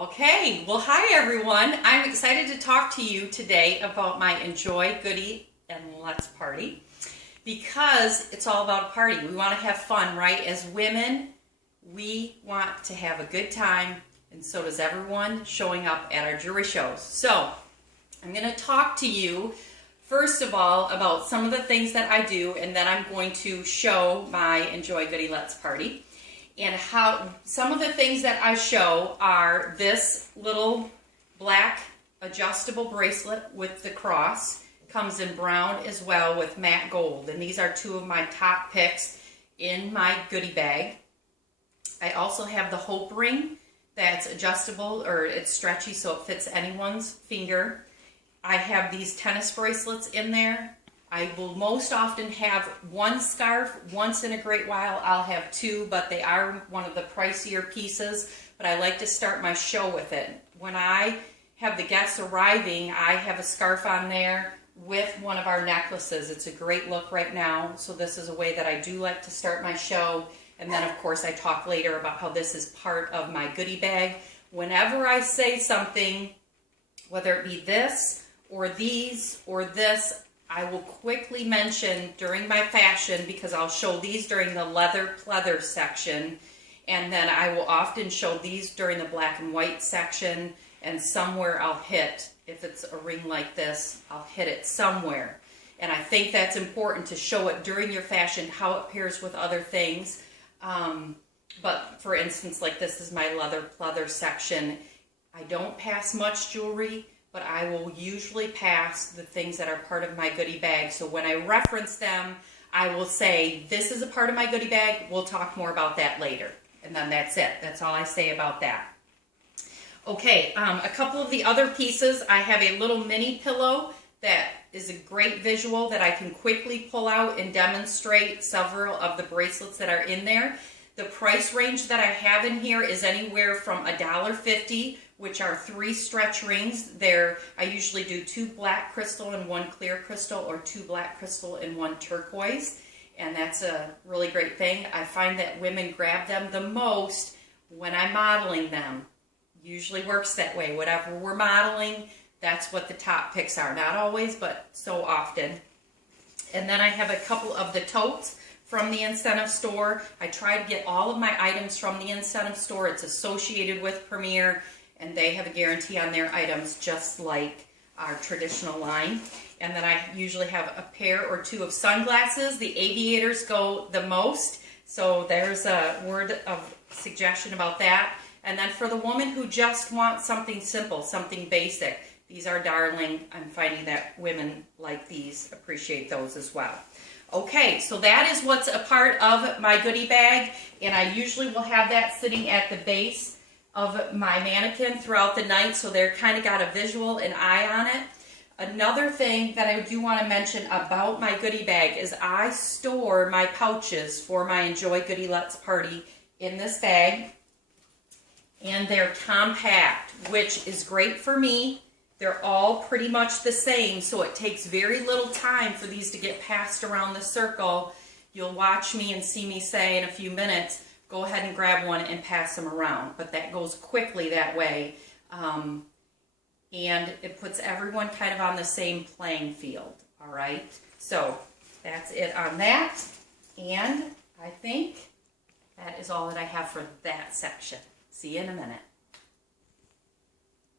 Okay, well, hi everyone. I'm excited to talk to you today about my Enjoy, Goody, and Let's Party because it's all about a party. We want to have fun, right? As women, we want to have a good time, and so does everyone showing up at our jewelry shows. So, I'm going to talk to you first of all about some of the things that I do, and then I'm going to show my Enjoy, Goody, Let's Party. And how some of the things that I show are this little black adjustable bracelet with the cross. Comes in brown as well with matte gold. And these are two of my top picks in my goodie bag. I also have the Hope ring that's adjustable, or it's stretchy so it fits anyone's finger. I have these tennis bracelets in there. I will most often have one scarf. Once in a great while I'll have two, but they are one of the pricier pieces, but I like to start my show with it. When I have the guests arriving, I have a scarf on there with one of our necklaces. It's a great look right now, so this is a way that I do like to start my show. And then of course I talk later about how this is part of my goodie bag. Whenever I say something, whether it be this or these or this, I will quickly mention during my fashion, because I'll show these during the leather pleather section, and then I will often show these during the black and white section, and somewhere I'll hit, if it's a ring like this, I'll hit it somewhere. And I think that's important to show it during your fashion, how it pairs with other things. But for instance, like this is my leather pleather section. I don't pass much jewelry, but I will usually pass the things that are part of my goodie bag. So when I reference them, I will say, this is a part of my goodie bag. We'll talk more about that later. And then that's it. That's all I say about that. Okay, a couple of the other pieces. I have a little mini pillow that is a great visual that I can quickly pull out and demonstrate several of the bracelets that are in there. The price range that I have in here is anywhere from $1.50, which are 3 stretch rings. I usually do 2 black crystal and 1 clear crystal, or 2 black crystal and 1 turquoise. And that's a really great thing. I find that women grab them the most when I'm modeling them. Usually works that way. Whatever we're modeling, that's what the top picks are. Not always, but so often. And then I have a couple of the totes from the incentive store. I try to get all of my items from the incentive store. It's associated with Premier, and they have a guarantee on their items just like our traditional line. And then I usually have a pair or 2 of sunglasses. The aviators go the most, so there's a word of suggestion about that. And then for the woman who just wants something simple, something basic, these are darling. I'm finding that women like these, appreciate those as well. Okay, so that is what's a part of my goodie bag, and I usually will have that sitting at the base of my mannequin throughout the night, so they're kind of got a visual, an eye on it. Another thing that I do want to mention about my goodie bag is I store my pouches for my Enjoy Goody Let's Party in this bag, and they're compact, which is great for me. They're all pretty much the same, so it takes very little time for these to get passed around the circle. You'll watch me and see me say in a few minutes, go ahead and grab one and pass them around. But that goes quickly that way. And it puts everyone kind of on the same playing field, all right? So that's it on that. And I think that is all that I have for that section. See you in a minute.